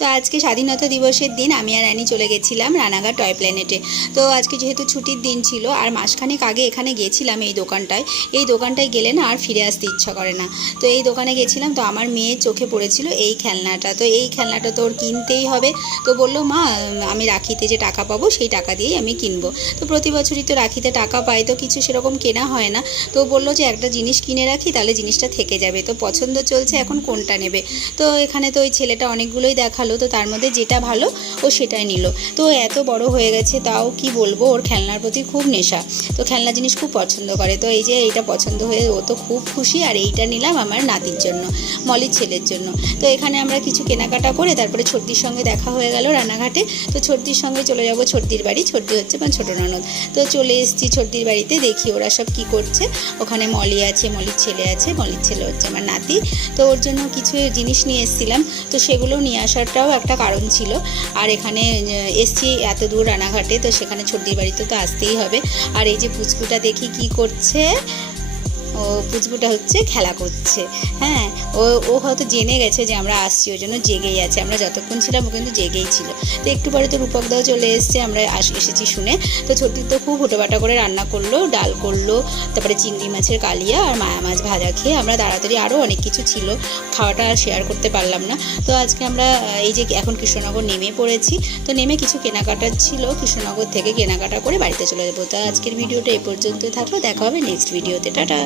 তো আজকে স্বাধীনতা দিবসের দিন আমি আর রানী চলে গেছিলাম রানাঘাট টয় প্ল্যানেটে। তো আজকে যেহেতু ছুটির দিন ছিল আর মাসখানেক আগে এখানে গেছিলাম এই দোকানটায় গেলে না আর ফিরে আসতে ইচ্ছা করে না। তো এই দোকানে গেছিলাম, তো আমার মেয়ের চোখে পড়েছিল এই খেলনাটা, তো এই খেলনাটা তো ওর কিনতেই হবে। তো বললো মা আমি রাখিতে যে টাকা পাবো সেই টাকা দিয়েই আমি কিনবো। তো প্রতি বছরই তো রাখিতে টাকা পাই, তো কিছু সেরকম কেনা হয় না। তো বললো যে একটা জিনিস কিনে রাখি তাহলে জিনিসটা থেকে যাবে। তো পছন্দ চলছে এখন কোনটা নেবে। তো এখানে তো ওই ছেলেটা অনেকগুলোই দেখালো, তো তার মধ্যে যেটা ভালো ও সেটাই নিল। তো এত বড় হয়ে গেছে তাও কি বলবো, ওর খেলনার প্রতি খুব নেশা, তো খেলনা জিনিস খুব পছন্দ করে। তো এই যে এইটা পছন্দ হয়ে ও তো খুব খুশি, আর এইটা নিলাম আমার নাতির জন্য, মলির ছেলের জন্য। তো এখানে আমরা কিছু কেনাকাটা করে তারপরে ছোটদির সঙ্গে দেখা হয়ে গেল রানাঘাটে। তো ছোটদির সঙ্গে চলে যাব ছোটদির বাড়ি, ছোটদি হচ্ছে মানে ছোটো ননদ। তো চলে এসেছি ছোটদির বাড়িতে, দেখি ওরা সব কি করছে। ওখানে মলি আছে, মলির ছেলে আছে, মলির ছেলে হচ্ছে আমার নাতি। তো ওর জন্য কিছু জিনিস নিয়ে এসেছিলাম, তো সেগুলো নিয়ে আসারটাও একটা কারণ ছিল। আর এখানে এসছি এত দূর রানাঘাটে, তো সেখানে ছোটদির বাড়িতে তো আসতেই হবে। আর এই যে পুচকুটা দেখি কি করছে, ও পুচকুটা হচ্ছে খেলা করছে। হ্যাঁ, ও হয়তো জেনে গেছে যে আমরা আসছি, ওই জন্য জেগেই আছে। আমরা যতক্ষণ ছিলাম ও কিন্তু জেগেই ছিল। তো একটু পরে তো রূপকদাও চলে এসছে, আমরা এসেছি শুনে। তো ছোট্টি তো খুব হুটোপাটা করে রান্না করলো, ডাল করলো, তারপরে চিংড়ি মাছের কালিয়া আর মায়া মাছ ভাজা খেয়ে আমরা তাড়াতাড়ি, আরও অনেক কিছু ছিল, খাওয়াটা আর শেয়ার করতে পারলাম না। তো আজকে আমরা এই যে এখন কৃষ্ণনগর নেমে পড়েছি। তো নেমে কিছু কেনাকাটা ছিল, কৃষ্ণনগর থেকে কেনাকাটা করে বাড়িতে চলে যাবো। তো আজকের ভিডিওটা এই পর্যন্ত থাকলো, দেখা হবে নেক্সট ভিডিওতে, টাটা।